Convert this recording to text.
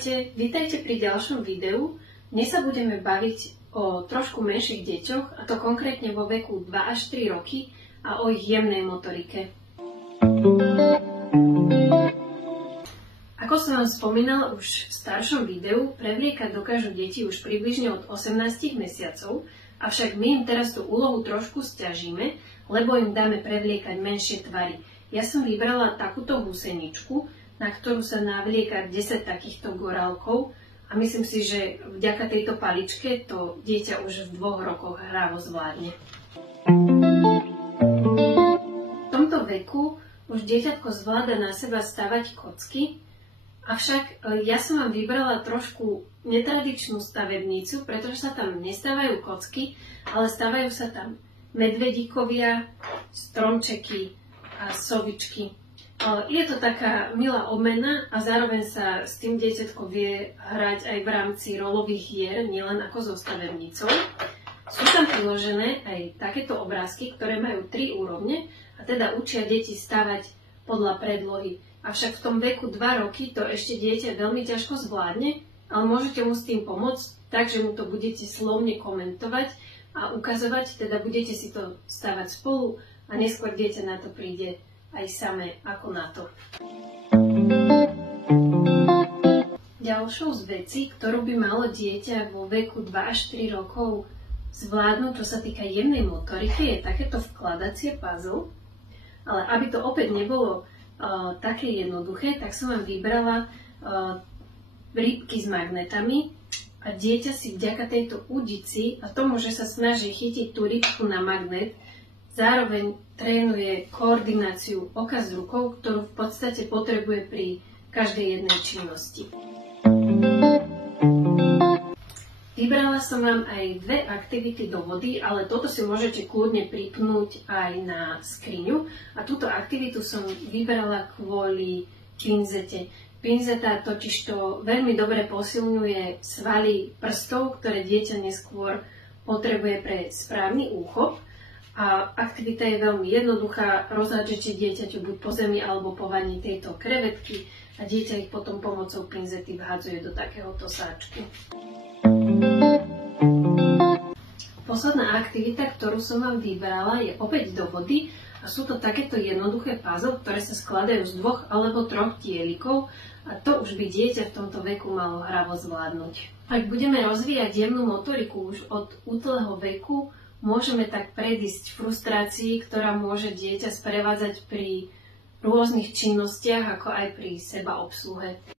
Ahojte, vítajte pri ďalšom videu. Dnes sa budeme baviť o trošku menších deťoch, a to konkrétne vo veku 2 až 3 roky a o ich jemnej motorike. Ako som vám spomínala už v staršom videu, prevliekať dokážu deti už približne od 18 mesiacov, avšak my im teraz tú úlohu trošku sťažíme, lebo im dáme prevliekať menšie tvary. Ja som vybrala takúto húseničku, na ktorú sa navlieka 10 takýchto gorálkov a myslím si, že vďaka tejto paličke to dieťa už v 2 rokoch hrávo zvládne. V tomto veku už dieťatko zvláda na seba stavať kocky, avšak ja som vám vybrala trošku netradičnú stavebnicu, pretože sa tam nestávajú kocky, ale stávajú sa tam medvedíkovia, stromčeky a sovičky. Je to taká milá obmena a zároveň sa s tým dieťatko vie hrať aj v rámci rolových hier, nielen ako so stavebnicou. Sú tam priložené aj takéto obrázky, ktoré majú 3 úrovne a teda učia deti stavať podľa predlohy. Avšak v tom veku 2 roky to ešte dieťa veľmi ťažko zvládne, ale môžete mu s tým pomôcť, takže mu to budete slovne komentovať a ukazovať, teda budete si to stavať spolu a neskôr dieťa na to príde aj samé ako na to. Ďalšou z vecí, ktorú by malo dieťa vo veku 2 až 3 rokov zvládnuť, čo sa týka jemnej motoriky, je takéto vkladacie puzzle. Ale aby to opäť nebolo také jednoduché, tak som vám vybrala rybky s magnetami a dieťa si vďaka tejto údici a tomu, že sa snaží chytiť tú rybku na magnet, zároveň trénuje koordináciu oka s rukou, ktorú v podstate potrebuje pri každej jednej činnosti. Vybrala som vám aj 2 aktivity do vody, ale toto si môžete kľudne pripnúť aj na skriňu. A túto aktivitu som vybrala kvôli pinzete. Pinzeta totižto veľmi dobre posilňuje svaly prstov, ktoré dieťa neskôr potrebuje pre správny úchop. A aktivita je veľmi jednoduchá, rozhádžete dieťaťu buď po zemi alebo po vani tejto krevetky a dieťa ich potom pomocou pinzety vhádzuje do takéhoto sáčku. Posledná aktivita, ktorú som vám vybrala, je opäť do vody a sú to takéto jednoduché puzzle, ktoré sa skladajú z 2 alebo 3 dielikov a to už by dieťa v tomto veku malo hravo zvládnuť. Ak budeme rozvíjať jemnú motoriku už od útleho veku, môžeme tak predísť frustrácii, ktorá môže dieťa sprevádzať pri rôznych činnostiach, ako aj pri sebaobsluhe.